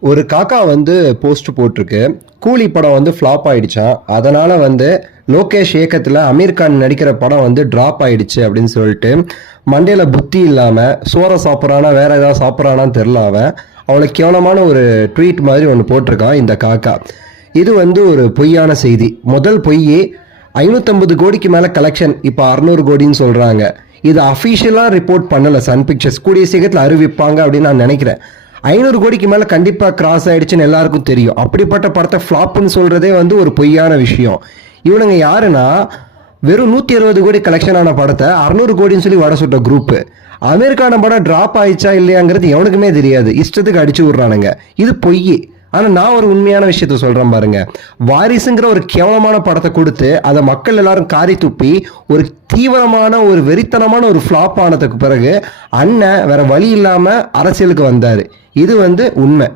ஒரு காக்கா வந்து போஸ்ட் போட்டிருக்கு. கூலி படம் வந்து ஃப்ளாப் ஆயிடுச்சாம். அதனால வந்து லோகேஷ் இயக்கத்தில் அமீர் கான் நடிக்கிற படம் வந்து டிராப் ஆயிடுச்சு அப்படின்னு சொல்லிட்டு மண்டையில புத்தி இல்லாம சோற சாப்பிட்றானா வேற ஏதாவது சாப்பிட்றானான்னு தெரில. அவளை கேவலமான ஒரு ட்வீட் மாதிரி ஒன்று போட்டிருக்கான் இந்த காக்கா. இது வந்து ஒரு பொய்யான செய்தி. முதல் பொய், 550 கோடிக்கு மேலே கலெக்ஷன், இப்போ 600 கோடின்னு சொல்கிறாங்க. இது அஃபீஷியலாக ரிப்போர்ட் பண்ணலை சன் பிக்சர்ஸ். கூடிய சீக்கிரத்தில் அறிவிப்பாங்க அப்படின்னு நான் நினைக்கிறேன். 500 கோடிக்கு மேலே கண்டிப்பாக கிராஸ் ஆயிடுச்சுன்னு எல்லாருக்கும் தெரியும். அப்படிப்பட்ட படத்தை ஃப்ளாப்னு சொல்கிறதே வந்து ஒரு பொய்யான விஷயம். இவனுங்க யாருன்னா, வெறும் 160 கோடி கலெக்ஷன் ஆன படத்தை 600 கோடின்னு சொல்லி வட சுட்ட குரூப்பு. அமெரிக்கான படம் டிராப் ஆயிடுச்சா இல்லையாங்கிறது எவனுக்குமே தெரியாது. இஷ்டத்துக்கு அடிச்சு விட்றானுங்க. இது பொய். ஆனால் நான் ஒரு உண்மையான விஷயத்த சொல்கிறேன் பாருங்க. வாரிசுங்கிற ஒரு கேவலமான படத்தை கொடுத்து அதை மக்கள் எல்லாரும் காரி துப்பி ஒரு தீவிரமான ஒரு வெறித்தனமான ஒரு ஃப்ளாப் ஆனதுக்கு பிறகு அண்ணன் வேற வழி இல்லாமல் அரசியலுக்கு வந்தார். இது வந்து உண்மை.